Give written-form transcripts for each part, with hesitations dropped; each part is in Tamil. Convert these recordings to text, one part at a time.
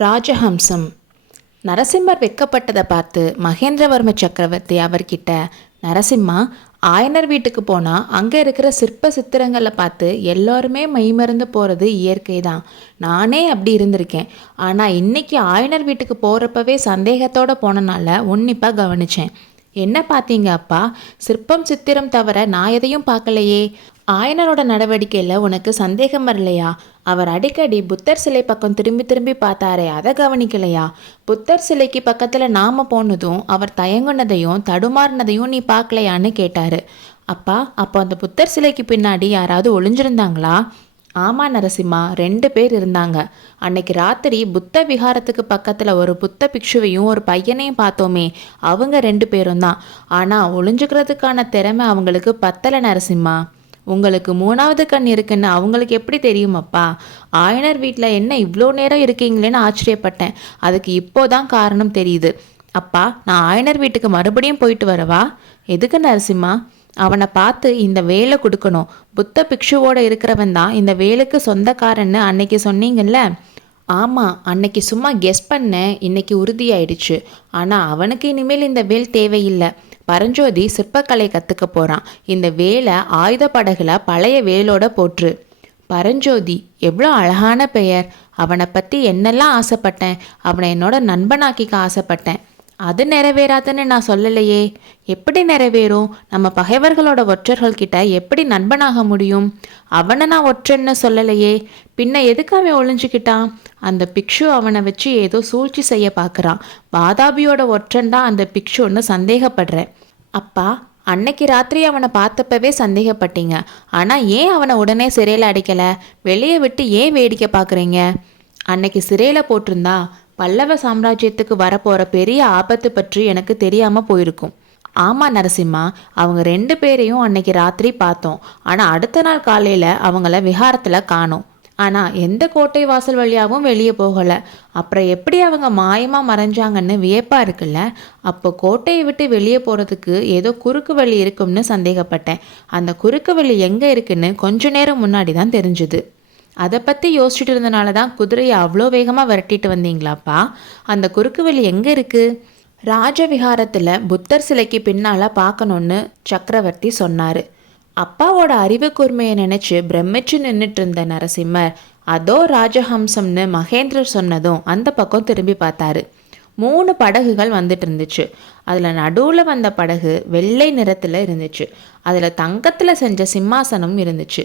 ராஜஹம்சம். நரசிம்மர் வெட்கப்பட்டதை பார்த்து மகேந்திரவர்ம சக்கரவர்த்தி அவர்கிட்ட, நரசிம்மா, ஆயனர் வீட்டுக்கு போனால் அங்கே இருக்கிற சிற்ப சித்திரங்களை பார்த்து எல்லோருமே மெய்மறந்து போகிறது இயற்கை தான். நானே அப்படி இருந்திருக்கேன். ஆனால் இன்னைக்கு ஆயனர் வீட்டுக்கு போகிறப்பவே சந்தேகத்தோடு போனனால உன்னிப்பாக கவனித்தேன். என்ன பார்த்தீங்க அப்பா? சிற்பம் சித்திரம் தவிர நான் எதையும் பார்க்கலையே. ஆயனரோட நடவடிக்கையில் உனக்கு சந்தேகம் வரலையா? அவர் அடிக்கடி புத்தர் சிலை பக்கம் திரும்பி திரும்பி பார்த்தாரே, அதை கவனிக்கலையா? புத்தர் சிலைக்கு பக்கத்தில் நாம் போனதும் அவர் தயங்குனதையும் தடுமாறினதையும் நீ பார்க்கலையான்னு கேட்டார். அப்பா, அப்போ அந்த புத்தர் சிலைக்கு பின்னாடி யாராவது ஒளிஞ்சிருந்தாங்களா? ஆமாம் நரசிம்மா, 2 பேர் இருந்தாங்க. அன்னைக்கு ராத்திரி புத்த விகாரத்துக்கு பக்கத்தில் ஒரு புத்த பிக்ஷுவையும் ஒரு பையனையும் பார்த்தோமே, அவங்க 2 பேரும் தான். ஆனால் ஒளிஞ்சுக்கிறதுக்கான திறமை அவங்களுக்கு பத்தலை நரசிம்மா. உங்களுக்கு 3வது கண் இருக்குன்னு அவங்களுக்கு எப்படி தெரியுமப்பா? ஆயனர் வீட்டில் என்ன இவ்வளோ நேரம் இருக்கீங்களேன்னு ஆச்சரியப்பட்டேன். அதுக்கு இப்போதான் காரணம் தெரியுது. அப்பா, நான் ஆயனர் வீட்டுக்கு மறுபடியும் போயிட்டு வரவா? எதுக்கு நரசிம்மா? அவனை பார்த்து இந்த வேலை கொடுக்கணும். புத்த பிக்ஷுவோட இருக்கிறவன் தான் இந்த வேலுக்கு சொந்தக்காரன்னு அன்னைக்கு சொன்னீங்கல்ல? ஆமாம், அன்னைக்கு சும்மா கெஸ் பண்ணேன். இன்னைக்கு உறுதியாயிடுச்சு. ஆனால் அவனுக்கு இனிமேல் இந்த வேல் தேவையில்லை. பரஞ்சோதி சிற்பக்கலை கற்றுக்க போகிறான். இந்த வேலை ஆயுத படகுல பழைய வேலோட போற்று. பரஞ்சோதி எவ்வளோ அழகான பெயர். அவனை பற்றி என்னெல்லாம் ஆசைப்பட்டேன். அவனை என்னோட நண்பனாக்கிக்க ஆசைப்பட்டேன். அது நிறைவேறாதுன்னு நான் சொல்லலையே. எப்படி நிறைவேறும்? நம்ம பகைவர்களோட ஒற்றர்கள்கிட்ட எப்படி நண்பனாக முடியும்? அவனை நான் ஒற்றன்னு சொல்லலையே. பின்ன எதுக்கு அவன் ஒளிஞ்சுக்கிட்டான்? அந்த பிக்ஷு அவனை வச்சு ஏதோ சூழ்ச்சி செய்ய பார்க்குறான். வாதாபியோட ஒற்றன் தான் அந்த பிக்ஷுன்னு சந்தேகப்படுறேன். அப்பா, அன்னைக்கு ராத்திரி அவனை பார்த்தப்பவே சந்தேகப்பட்டீங்க. ஆனால் ஏன் அவனை உடனே சிறையில் அடைக்கலை? வெளியே விட்டு ஏன் வேடிக்கை பார்க்குறீங்க? அன்னைக்கு சிறையில் போட்டிருந்தா பல்லவ சாம்ராஜ்யத்துக்கு வரப்போகிற பெரிய ஆபத்து பற்றி எனக்கு தெரியாமல் போயிருக்கும். ஆமாம் நரசிம்மா, அவங்க 2 பேரையும் அன்னைக்கு ராத்திரி பார்த்தோம். ஆனால் அடுத்த நாள் காலையில் அவங்கள விஹாரத்தில் காணோம். ஆனால் எந்த கோட்டை வாசல் வழியாகவும் வெளியே போகலை. அப்புறம் எப்படி அவங்க மாயமாக மறைஞ்சாங்கன்னு வியப்பாக இருக்குல்ல? அப்போ கோட்டையை விட்டு வெளியே போகிறதுக்கு ஏதோ குறுக்கு வழி இருக்கும்னு சந்தேகப்பட்டேன். அந்த குறுக்கு வழி எங்கே இருக்குன்னு கொஞ்ச நேரம் முன்னாடி தான் தெரிஞ்சுது. அதை பற்றி யோசிச்சுட்டு இருந்தனால தான் குதிரையை அவ்வளோ வேகமாக விரட்டிட்டு வந்தீங்களாப்பா? அந்த குறுக்கு வழி எங்கே இருக்குது? ராஜவிகாரத்தில் புத்தர் சிலைக்கு பின்னால் பார்க்கணுன்னு சக்கரவர்த்தி சொன்னார். அப்பாவோட அறிவு கூர்மையை நினச்சி பிரமிச்சு நின்றுட்டு இருந்த நரசிம்மர் அதோ ராஜஹம்சம்னு மகேந்திரர் சொன்னதும் அந்த பக்கம் திரும்பி பார்த்தாரு. 3 படகுகள் வந்துட்டு இருந்துச்சு. அதில் நடுவில் வந்த படகு வெள்ளை நிறத்தில் இருந்துச்சு. அதில் தங்கத்தில் செஞ்ச சிம்மாசனம் இருந்துச்சு.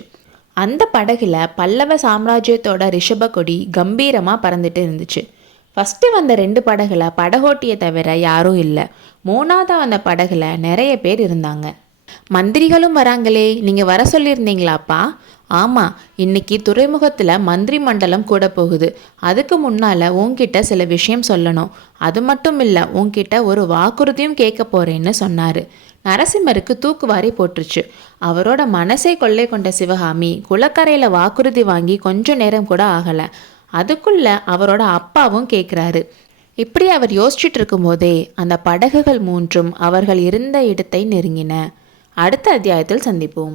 அந்த படகுல பல்லவ சாம்ராஜ்யத்தோட ரிஷப கொடி கம்பீரமாக பறந்துட்டு இருந்துச்சு. ஃபஸ்ட்டு வந்த 2 படகுல படகோட்டியை தவிர யாரும் இல்லை. 3வது வந்த படகுல நிறைய பேர் இருந்தாங்க. மந்திரிகளும் வராங்களே, நீங்கள் வர சொல்லியிருந்தீங்களாப்பா? ஆமாம், இன்னைக்கு துறைமுகத்தில் மந்திரி மண்டலம் கூட போகுது. அதுக்கு முன்னால் உன்கிட்ட சில விஷயம் சொல்லணும். அது மட்டும் இல்லை, உன்கிட்ட ஒரு வாக்குறுதியும் கேட்க போகிறேன்னு சொன்னார். நரசிம்மருக்கு தூக்குவாரி போட்டுருச்சு. அவரோட மனசை கொள்ளை கொண்ட சிவகாமி குளக்கரையில் வாக்குறுதி வாங்கி கொஞ்சம் நேரம் கூட ஆகலை. அதுக்குள்ள அவரோட அப்பாவும் கேட்குறாரு. இப்படி அவர் யோசிச்சுட்டு இருக்கும்போதே அந்த படகுகள் 3ம் அவர்கள் இருந்த இடத்தை நெருங்கின. அடுத்த அத்தியாயத்தில் சந்திப்போம்.